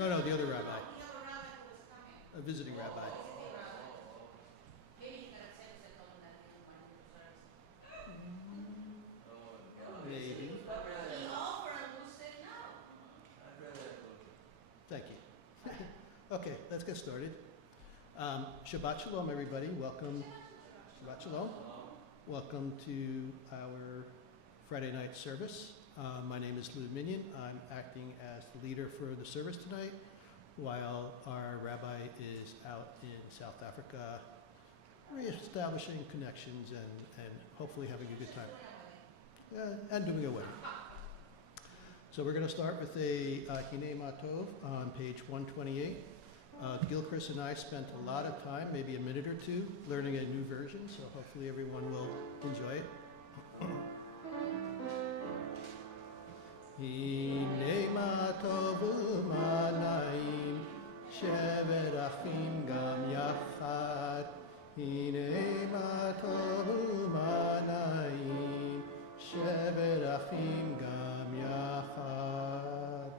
No, the other rabbi, The other rabbi who was coming. a visiting rabbi. Maybe he got upset because I told him that he didn't want to do service. Maybe. He offered and Lou said no. Thank you. Okay, let's get started. Shabbat Shalom, everybody. Welcome. Shabbat Shalom. Welcome to our Friday night service. My name is Lou Minion. I'm acting as the leader for the service tonight, while our rabbi is out in South Africa, reestablishing connections and hopefully having a good time. And doing a wedding. So we're going to start with a Hinei Matov on page 128. Gilchrist and I spent a lot of time, maybe a minute or two, learning a new version, so hopefully everyone will enjoy it. Hinei Matov u'manayim shevet achim gam yachad. Hinei Matov u'manayim shevet achim gam yachad.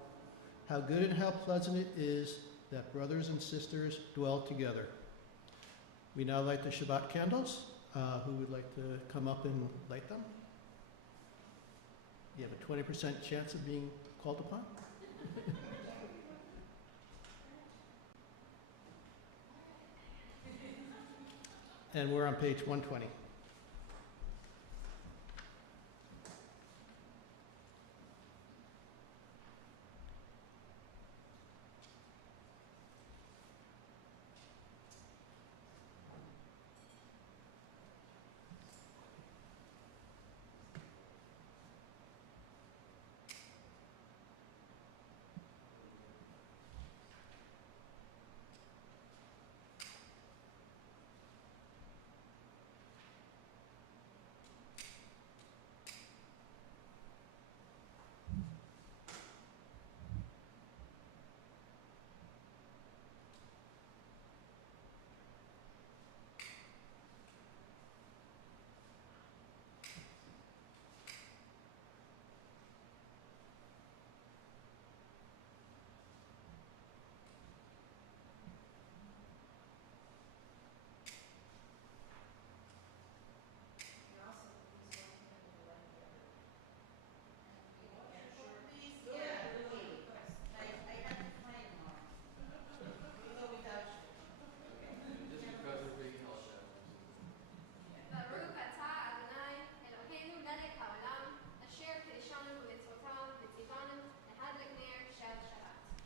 How good and how pleasant it is that brothers and sisters dwell together. We now light the Shabbat candles. Who would like to come up and light them? You have a 20% chance of being called upon. And we're on page 120.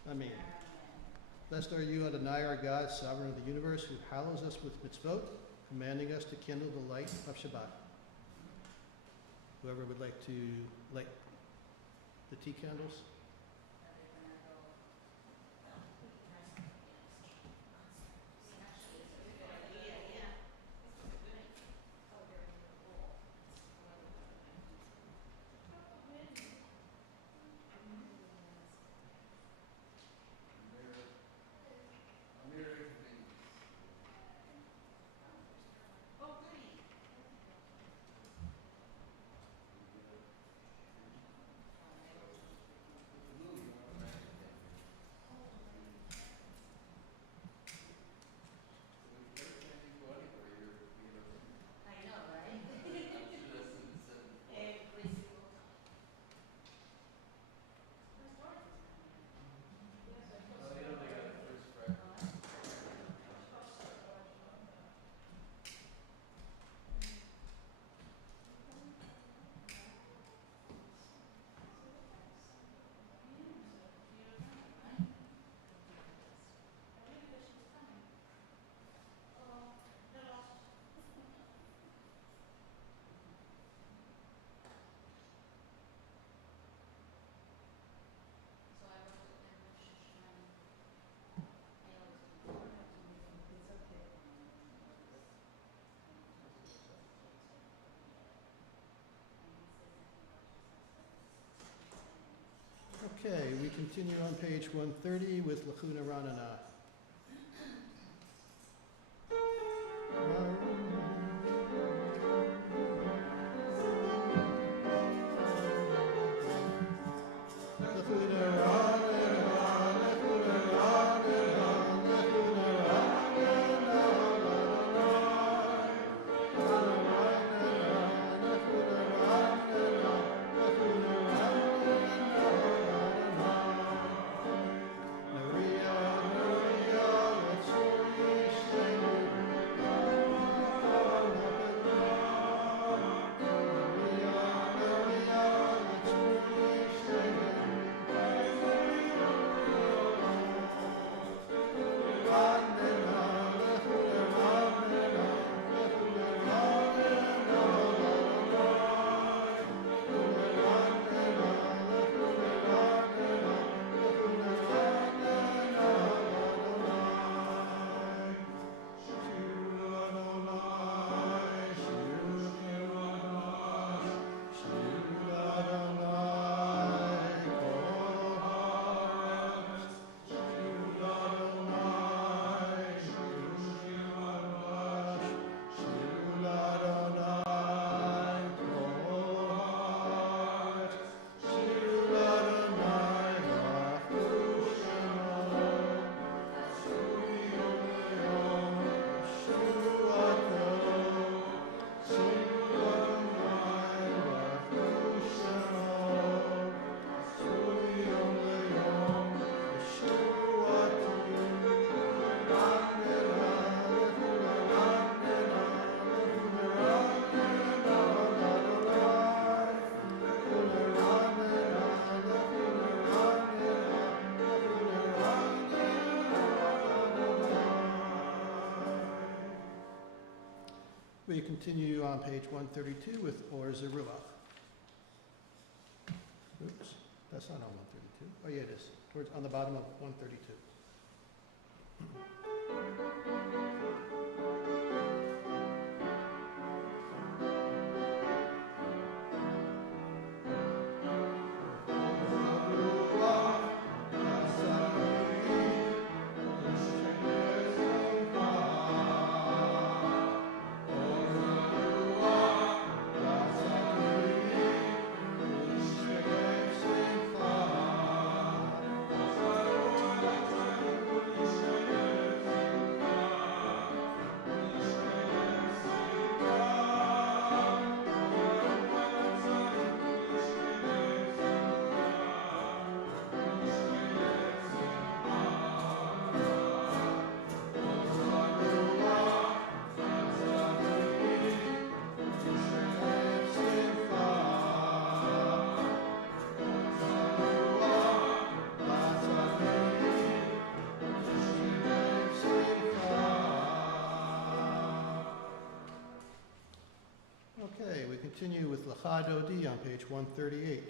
Amen. Blessed are you, Adonai, our God, sovereign of the universe, who hallows us with mitzvot, commanding us to kindle the light of Shabbat. Whoever would like to light the tea candles? Okay, we continue on page 130 with Lachuna Ranana. Lachuna Ranana. We continue on page 132 with Or Zeruach. Oops, that's not on 132. Oh, yeah, it is. Towards, on the bottom of 132. Okay, we continue with L'cha Dodi on page 138.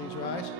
Please rise.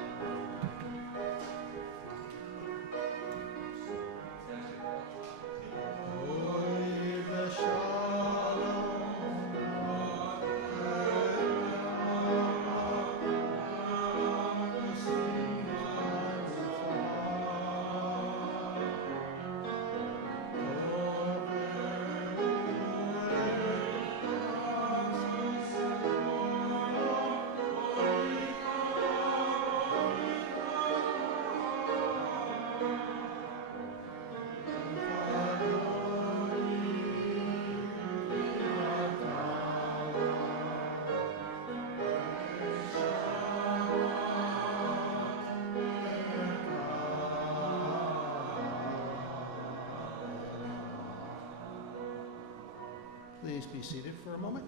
Please be seated for a moment.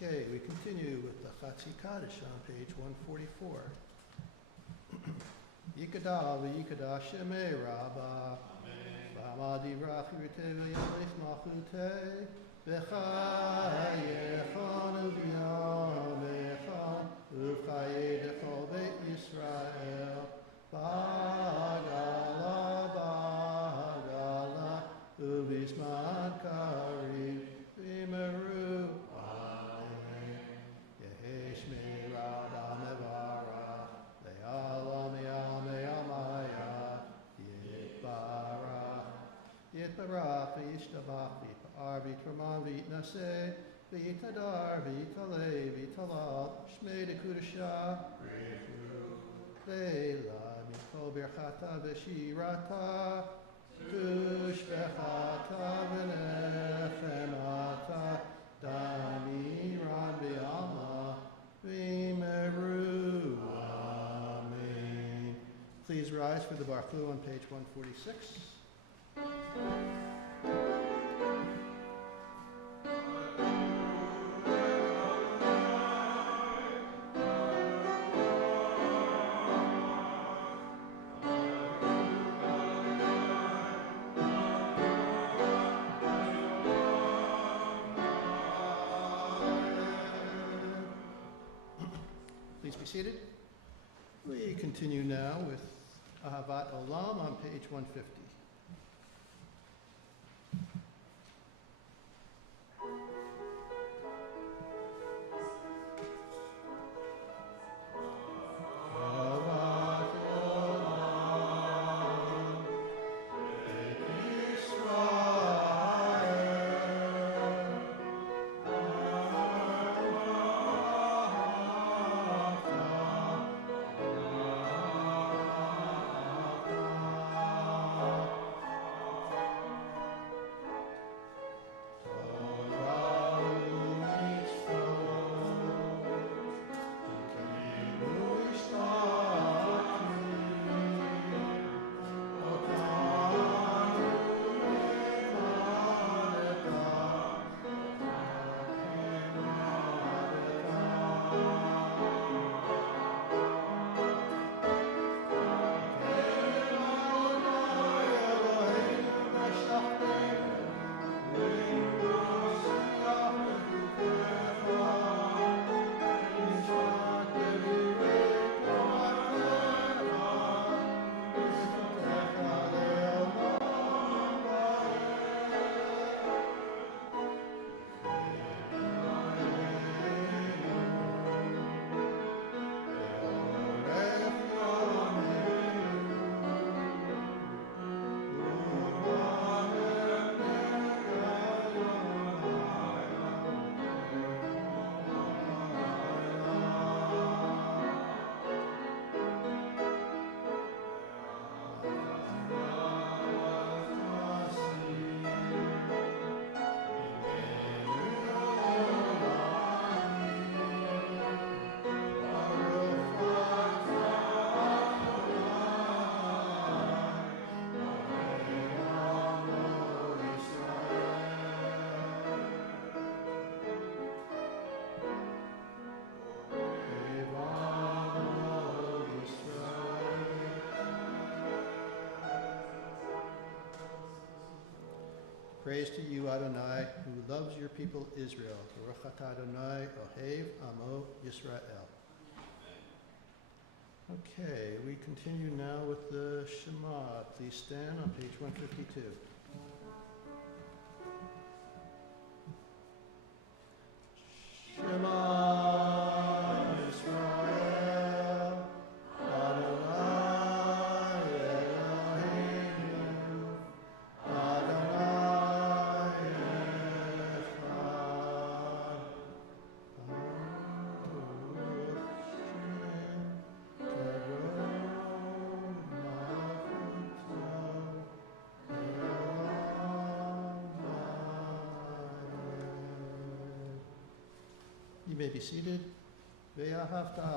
Okay, we continue with the Chatzi Kaddish on page 144. Yikada v'yikada shemei Rabba v'amadi rachirite v'yalech machute v'chayechon v'yamecha v'chayei dechol beit Yisrael Bagala bagala u'vizman kariv v'meru Amen. Yehi shmei Rabba mevarach le'alam yamei amaya yitbarach v'yishtabach v'yipar v'yitraman v'yitnaseh v'yitadar v'yitalei v'yitalal shmei dekudasha le'la mikol birchata v'shirata tushbechata v'nechemata damiran v'yama v'meru Amen. Please rise for the Barchu on page 146. Please be seated. We continue now with Ahavat Olam on page 150. Ahavat Olam, Praise to you, Adonai, who loves your people Israel. Baruch atah Adonai, Ohev Amo Yisrael. Okay, we continue now with the Shema. Please stand on page 152. Shema Yisrael, Adonai Eloheinu, Adonai Echad. You may be seated. Ve'ahavta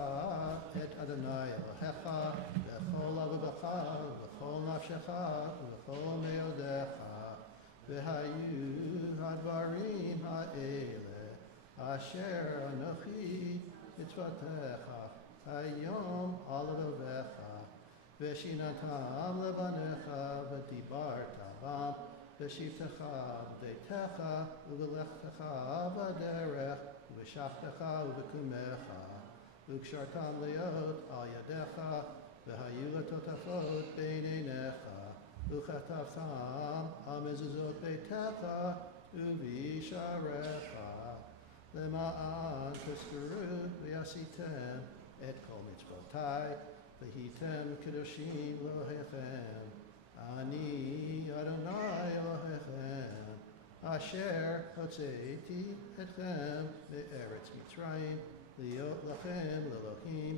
et Adonai Elohecha v'chol levavecha v'chol nafshecha v'chol me'odecha V'hayu hadvarim ha'ele asher anochi mitzvatecha hayom al rovecha v'shinatam levanecha v'dibarta bam v'shivtecha v'deitecha u'v'lechtecha v'derech u'v'shaftecha u'v'kumecha u'kshartam leot al yadecha v'hayu letotafot b'neinecha Uchatafam amezuzot beitecha uvisharecha lema'an teskuru v'yasitem et kol mitzvotai v'hitem kedoshim lohechem ani Adonai Elohechem asher hotzeiti etchem be'eretz Mitzrayim liot lachem lelohim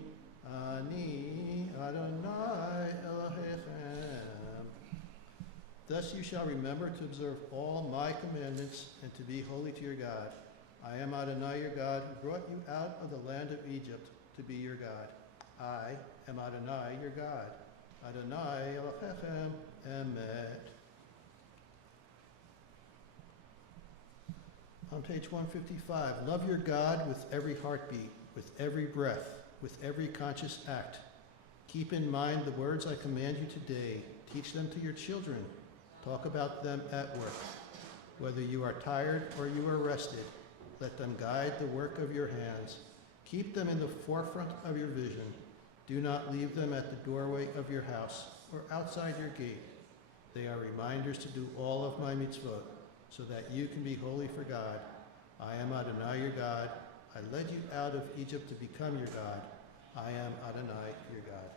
ani Adonai Elohechem. Thus you shall remember to observe all my commandments and to be holy to your God. I am Adonai your God, who brought you out of the land of Egypt to be your God. I am Adonai your God. Adonai Elohechem Emet. On page 155, love your God with every heartbeat, with every breath, with every conscious act. Keep in mind the words I command you today. Teach them to your children. Talk about them at work. Whether you are tired or you are rested, let them guide the work of your hands. Keep them in the forefront of your vision. Do not leave them at the doorway of your house or outside your gate. They are reminders to do all of my mitzvot, so that you can be holy for God. I am Adonai your God. I led you out of Egypt to become your God. I am Adonai your God.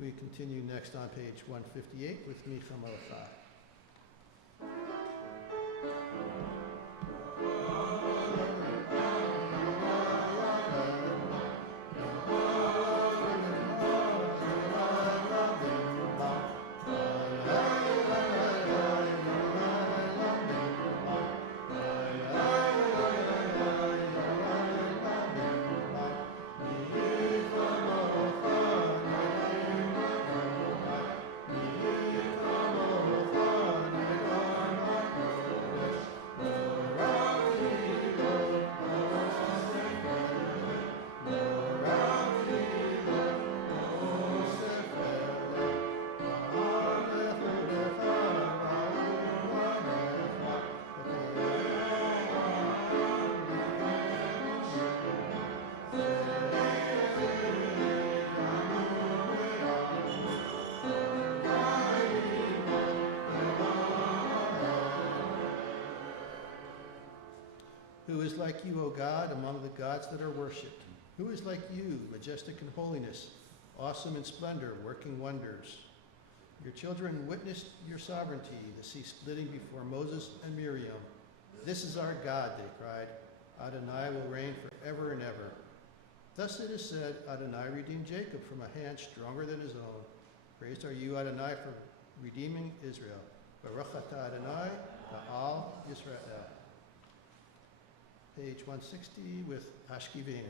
We continue next on page 158 with Micha Malachi. Who is like you, O God, among the gods that are worshipped? Who is like you, majestic in holiness, awesome in splendor, working wonders? Your children witnessed your sovereignty, the sea splitting before Moses and Miriam. This is our God, they cried. Adonai will reign forever and ever. Thus it is said, Adonai redeemed Jacob from a hand stronger than his own. Praised are you, Adonai, for redeeming Israel. Baruch atah Adonai, Ba'al Yisrael. Page 160 with Ashkivenu.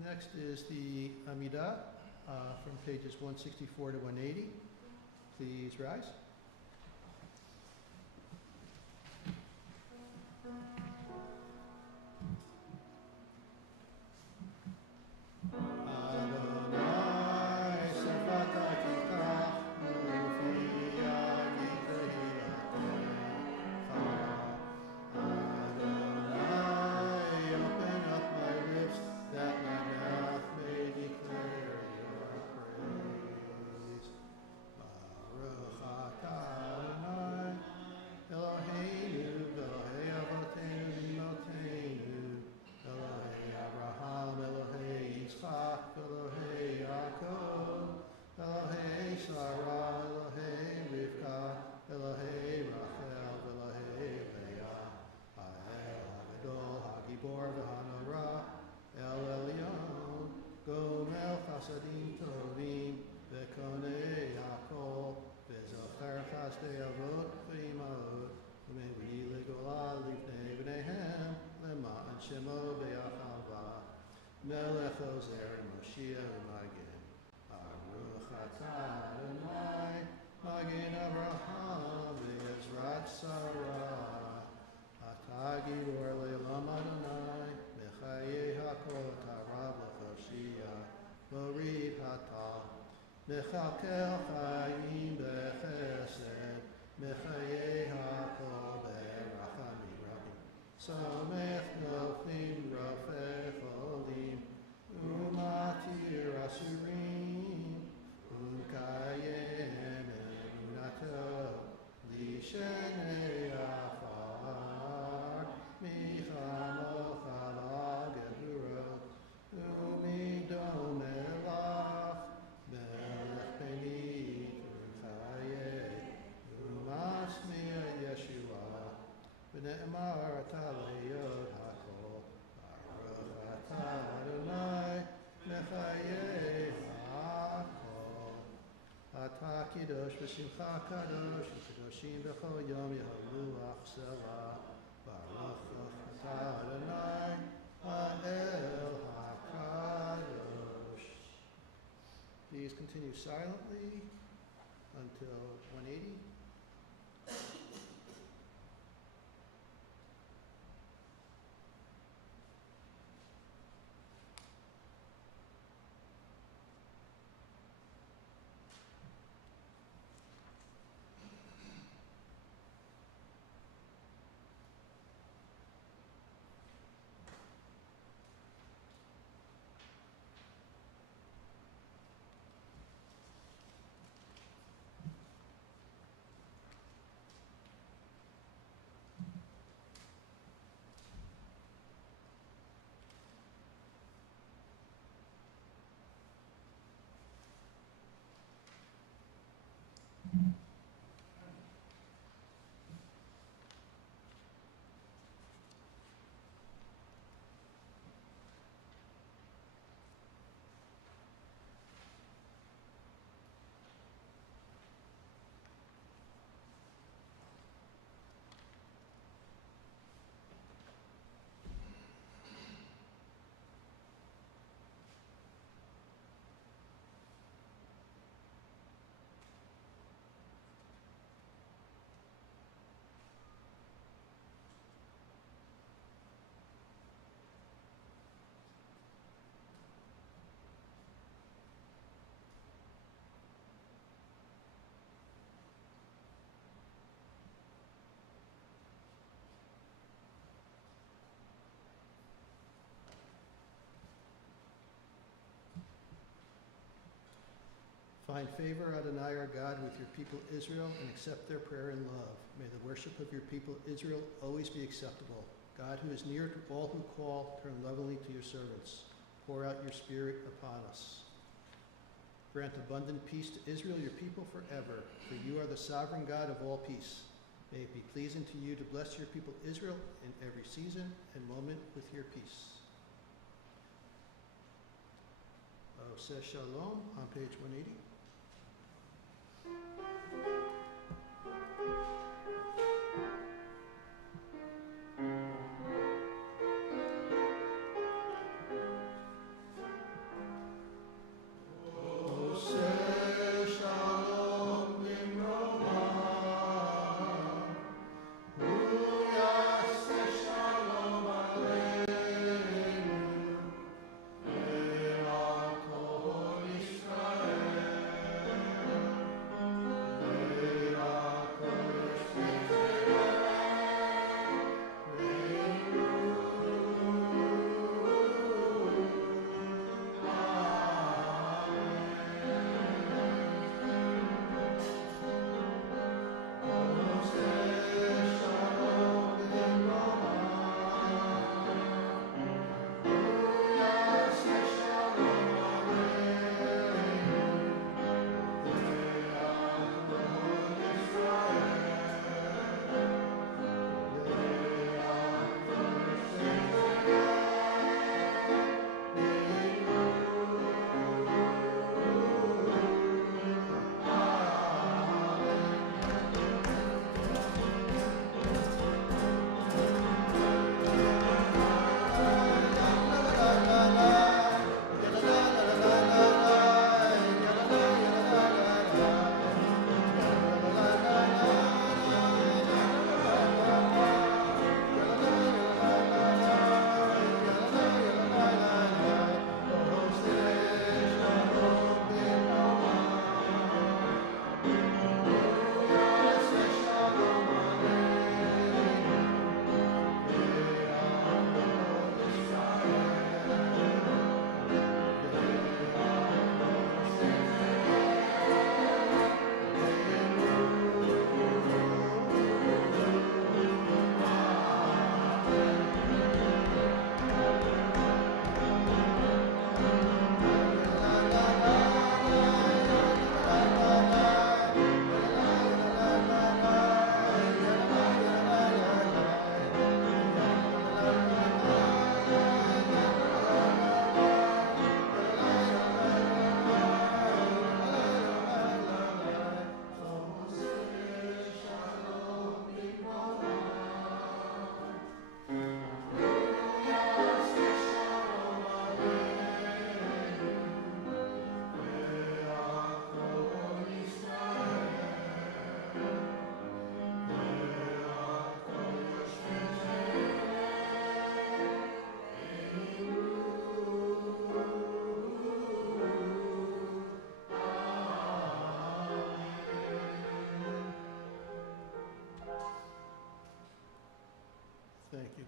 Next is the Amidah from pages 164 to 180. Please rise. Melech Ozer Moshiach Magen Baruch Atah Adonai Magen Avraham V'Ezrat Sarah Atah Gibor Le'olam Adonai Mechayeh HaKol Tarav L'Choshia Morid Hatah Mechalkel Chayim B'Chesed Mechayeh HaKol B'Rachamim Rabim Somech Noflim Rafeh Cholim Umatir Asurim Ukayem Emunato Lishenei Afar Michamo Chala Geburot Umidom Melach Melech Benit Uchayeh Umasmir Yeshua V'ne'emar Atah L'Heyot HaKol Baruch Atah Adonai Mechayeh HaKol Atah Kiddush V'Simcha Kadosh V'Kadoshim B'chol Yom Yehaluach Selah Baruch Atah Adonai Ha'el HaKadosh. Please continue silently until 180. Find favor, Adonai our God, with your people Israel, and accept their prayer in love. May the worship of your people Israel always be acceptable. God, who is near to all who call, turn lovingly to your servants. Pour out your spirit upon us. Grant abundant peace to Israel, your people, forever, for you are the sovereign God of all peace. May it be pleasing to you to bless your people Israel in every season and moment with your peace. Says Shalom on page 180.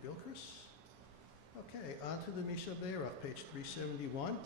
Gilchrist. Okay, on to the Misha Be'erach, page 371.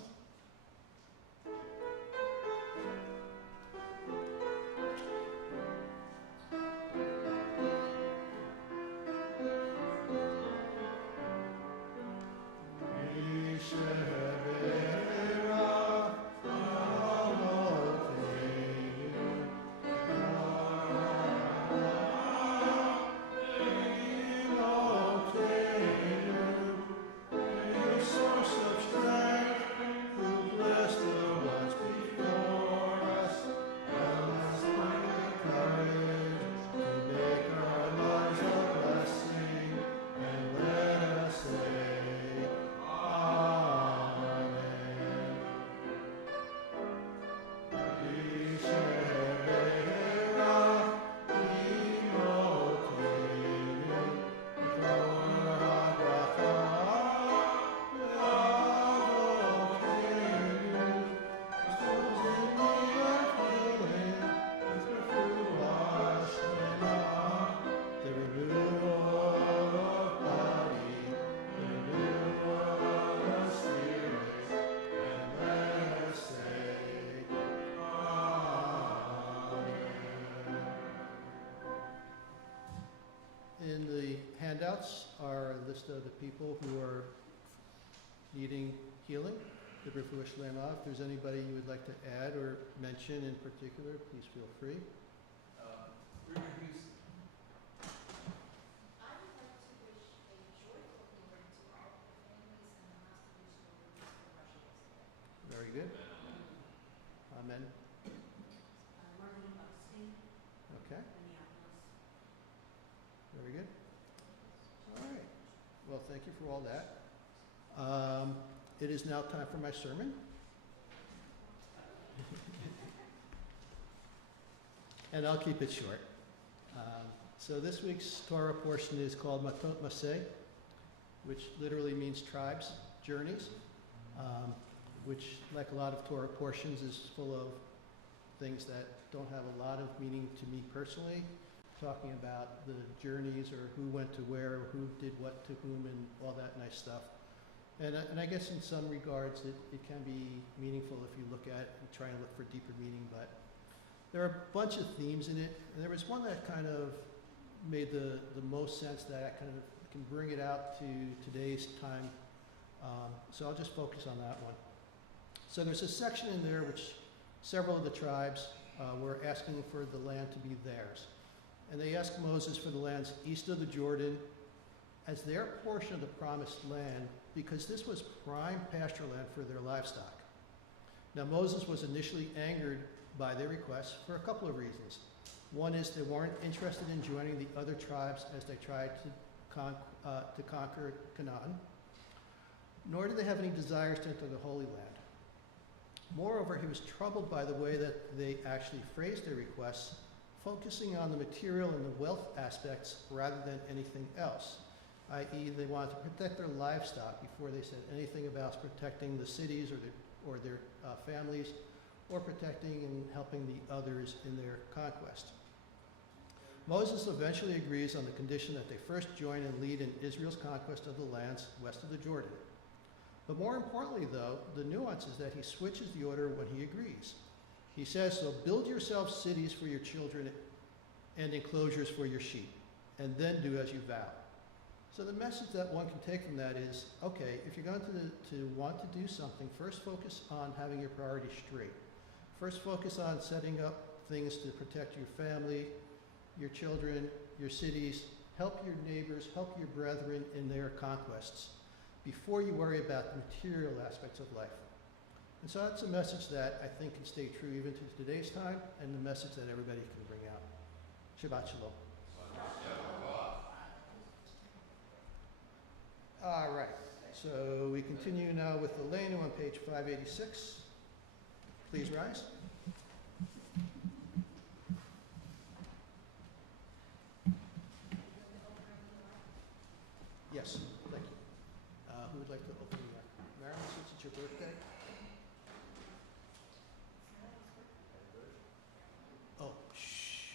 In the handouts are a list of the people who are needing healing, the Refuah Shlema. If there's anybody you would like to add or mention in particular, please feel free. I would like to wish a joyful healing to all the families and the hostages who were released from Russia yesterday. Very good. Amen. Marlene Buckstein, Okay, Minneapolis. very good. All right. Well, thank you for all that. It is now time for my sermon. And I'll keep it short. So this week's Torah portion is called Matot Maseh, which literally means tribes, journeys, which, like a lot of Torah portions, is full of things that don't have a lot of meaning to me personally, talking about the journeys or who went to where, who did what to whom, and all that nice stuff. And I guess in some regards it can be meaningful if you look at it and try and look for deeper meaning, but there are a bunch of themes in it, and there was one that kind of made the most sense that I kind of can bring it out to today's time. So I'll just focus on that one. So there's a section in there which several of the tribes were asking for the land to be theirs. And they asked Moses for the lands east of the Jordan as their portion of the promised land, because this was prime pasture land for their livestock. Now Moses was initially angered by their request for a couple of reasons. One is they weren't interested in joining the other tribes as they tried to conquer Canaan, nor did they have any desires to enter the Holy Land. Moreover, he was troubled by the way that they actually phrased their requests, focusing on the material and the wealth aspects rather than anything else, i.e. they wanted to protect their livestock before they said anything about protecting the cities or their families, or protecting and helping the others in their conquest. Moses eventually agrees on the condition that they first join and lead in Israel's conquest of the lands west of the Jordan. But more importantly, though, the nuance is that he switches the order when he agrees. He says, so build yourselves cities for your children and enclosures for your sheep, and then do as you vow. So the message that one can take from that is, okay, if you're going to want to do something, first focus on having your priorities straight. First focus on setting up things to protect your family, your children, your cities, help your neighbors, help your brethren in their conquests, before you worry about the material aspects of life. And so that's a message that I think can stay true even to today's time, and the message that everybody can bring out. Shabbat Shalom. All right, so we continue now with the Lenu on page 586. Please rise. Yes, thank you. Who would like to open the Marilyn, since it's your birthday? Oh, shh.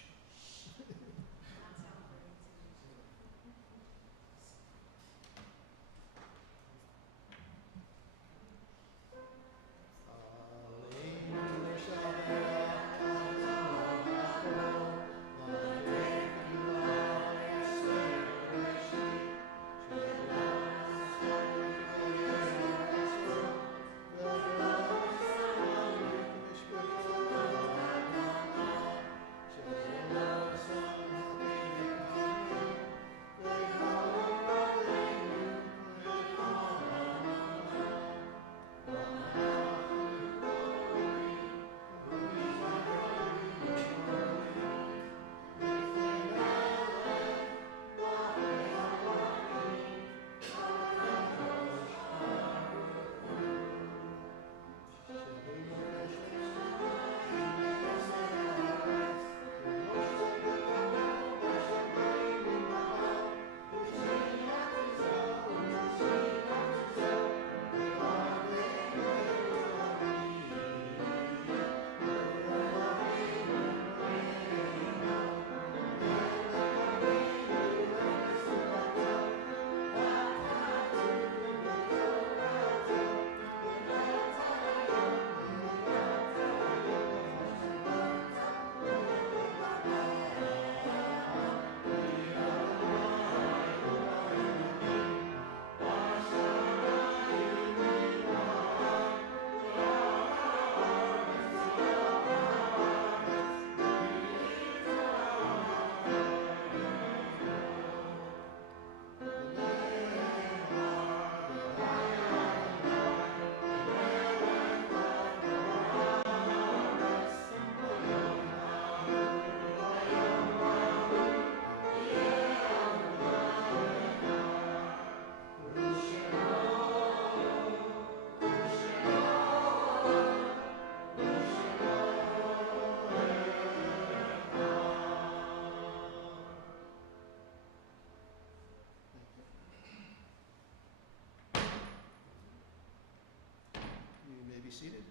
seated.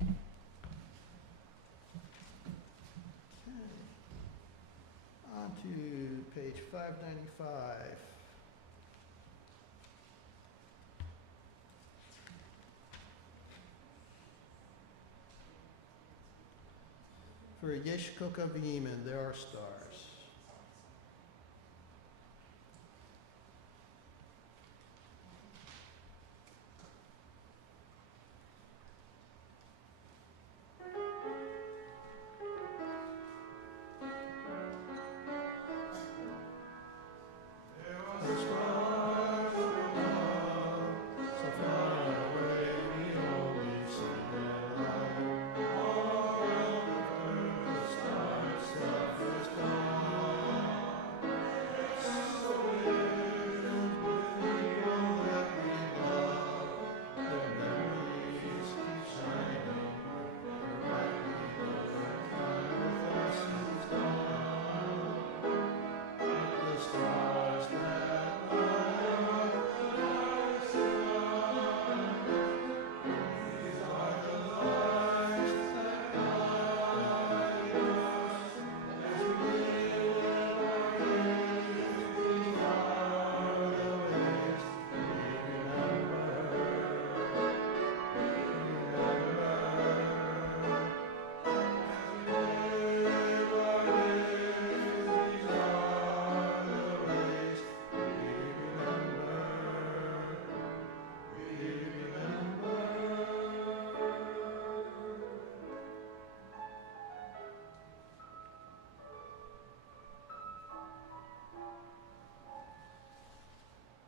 Okay. On to page 595. For Yesh Kokavim, and there are stars.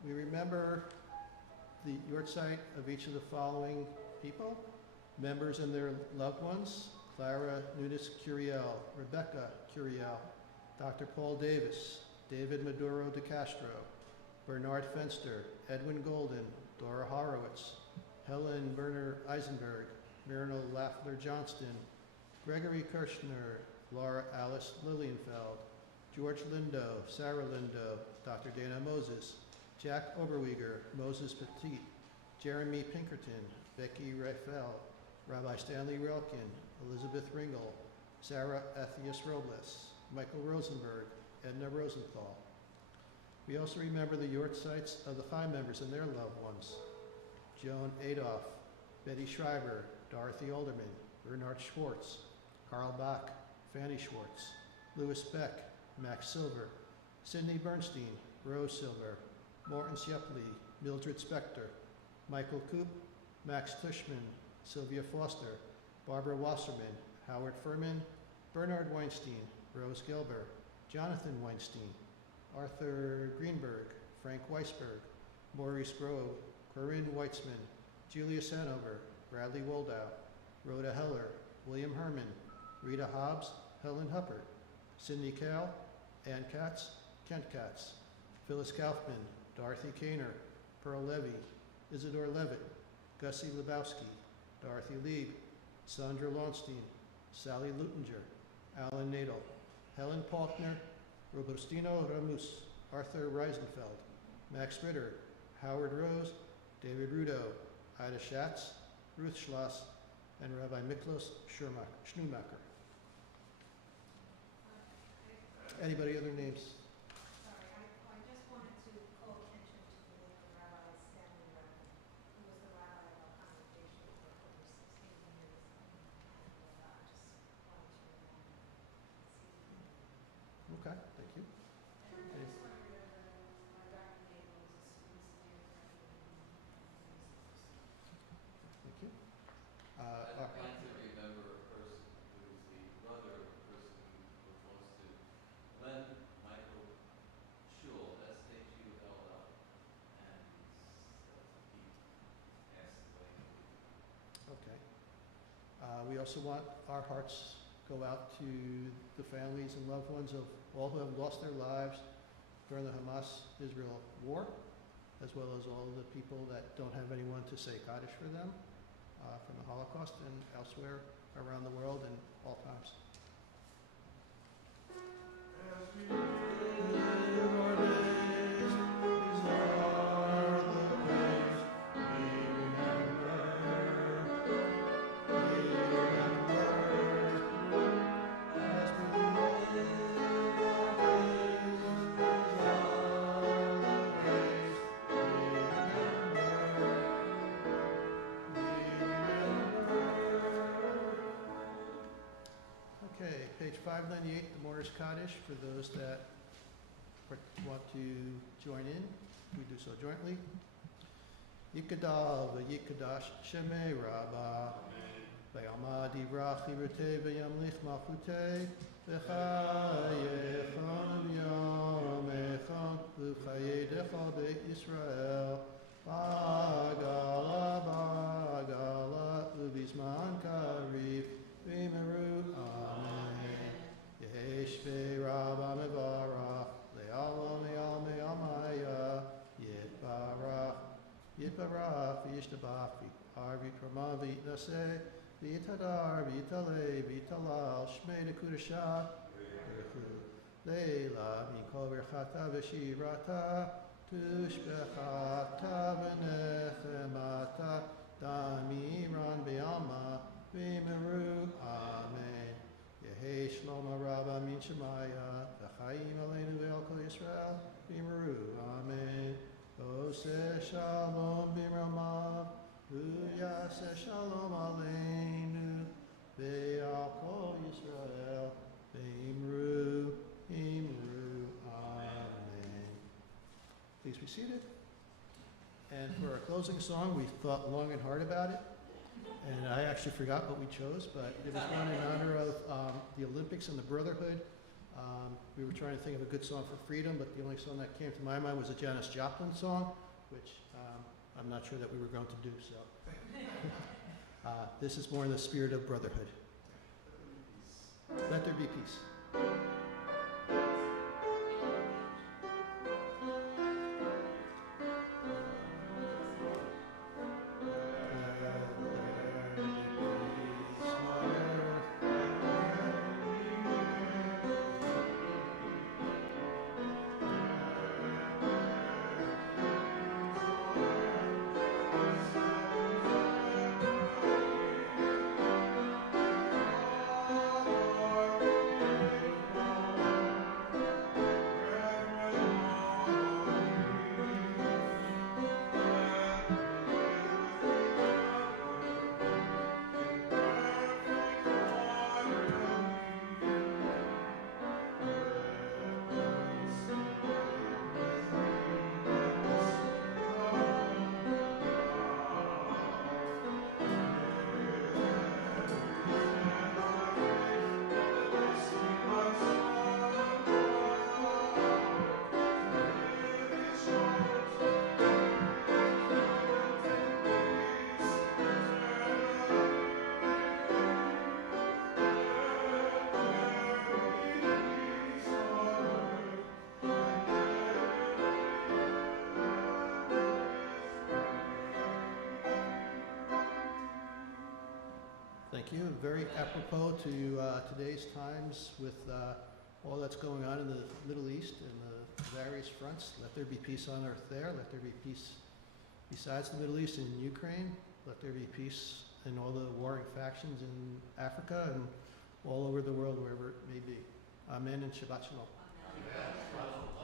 We remember the yahrzeit of each of the following people, members and their loved ones: Clara Nunes Curiel, Rebecca Curiel, Dr. Paul Davis, David Maduro de Castro, Bernard Fenster, Edwin Golden, Dora Horowitz, Helen Berner Eisenberg, Myrna Laffler Johnston, Gregory Kirschner, Laura Alice Lilienfeld, George Lindo, Sarah Lindo, Dr. Dana Moses, Jack Oberweger, Moses Petit, Jeremy Pinkerton, Becky Raphael, Rabbi Stanley Relkin, Elizabeth Ringel, Sarah Athias Robles, Michael Rosenberg, Edna Rosenthal. We also remember the yahrzeits of the 5 members and their loved ones: Joan Adolph, Betty Schreiber, Dorothy Olderman, Bernard Schwartz, Carl Bach, Fanny Schwartz, Louis Beck, Max Silver, Sidney Bernstein, Rose Silver, Morton Siepley, Mildred Spector, Michael Koop, Max Tushman, Sylvia Foster, Barbara Wasserman, Howard Furman, Bernard Weinstein, Rose Gelber, Jonathan Weinstein, Arthur Greenberg, Frank Weisberg, Maurice Grove, Corinne Weitzman, Julia Sanover, Bradley Woldow, Rhoda Heller, William Herman, Rita Hobbs, Helen Huppert, Cindy Kale, Ann Katz, Kent Katz, Phyllis Kaufman, Dorothy Kaner, Pearl Levy, Isidore Levitt, Gussie Lebowski, Dorothy Lieb, Sandra Launstein, Sally Lutinger, Alan Nadel, Helen Faulkner, Robustino Ramus, Arthur Reisenfeld, Max Ritter, Howard Rose, David Rudo, Ida Schatz, Ruth Schloss, and Rabbi Miklos Schnumacher. Anybody other names? Sorry, I just wanted to call attention to the name of Rabbi Stanley Relkin, who was the rabbi of our congregation for over 16 years. And I just wanted to remember his Okay, thank you. And I just want to remember my Dr. Nagel was a sincere friend. Thank you. I'd like to remember a person who is the brother of a person who was to Len Michael Schul, S-H-U-L-L, and he passed away. Okay. We also want our hearts go out to the families and loved ones of all who have lost their lives during the Hamas-Israel war, as well as all of the people that don't have anyone to say Kaddish for them from the Holocaust and elsewhere around the world in all times. As we live our days, these are the days we remember. 598, the Morris Kaddish, for those that want to join in, we do so jointly. Yikadav v'yikadash shemei Rabbah v'yamad yivrach yirutei v'yamlich malchutei v'chayechon v'yamechon v'chayedecha beit Yisrael ba'gala ba'gala v'bizman kariv v'meru amen. Yeshvei Rabbah mevarach le'ala me'al me'amaya yitbarach Yitbarach v'yishtabach v'yithar v'yitramah v'yitnaseh v'yitadar v'yitaleh v'yitalal shmei nekudashah leila mikol v'rchata v'shirata tushbechata v'nechemata damiran b'yama v'meru amen. Yehei shlom Rabbah min shemaya v'chaim aleinu ve'al kol Yisrael v'meru amen. Oseh shalom b'ramav, uyaseh shalom aleinu, ve'al kol Yisrael, v'imru, imru, amen. Please be seated. And for our closing song, we thought long and hard about it, and I actually forgot what we chose, but it was one in honor of the Olympics and the Brotherhood. We were trying to think of a good song for freedom, but the only song that came to my mind was a Janis Joplin song, which I'm not sure that we were going to do. So this is more in the spirit of brotherhood. Let there be peace. Thank you. Very apropos to today's times with all that's going on in the Middle East and the various fronts. Let there be peace on earth there. Let there be peace besides the Middle East in Ukraine. Let there be peace in all the warring factions in Africa and all over the world, wherever it may be. Amen and Shabbat Shalom. Amen.